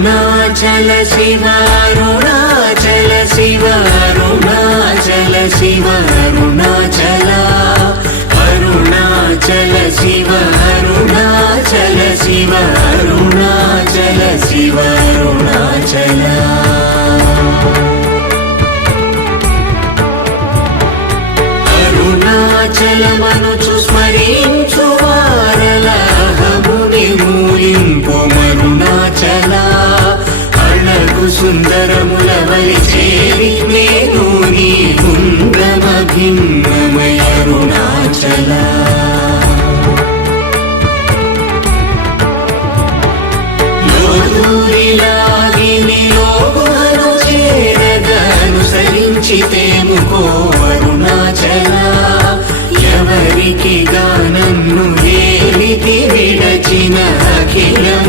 అరుణాచల శివ అరుణాచల శివ అరుణాచల శివ అరుణాచల అరుణాచల శివ అరుణాచల శివ అరుణాచల శివ అరుణాచల అరుణాచలమనుచు స్మరించు వారలహముని మూలింపు మరుణాచల అళగు సుందరముల వలి చేరి నేను నీ గుండ్రమ భిన్నమయ అరుణాచల లోదూరిలాగిని లోగుహను చేరగనుసరించితేముకో అరుణాచల ఎవరికి గానన్ను వేలితి విడచిన అఖిలం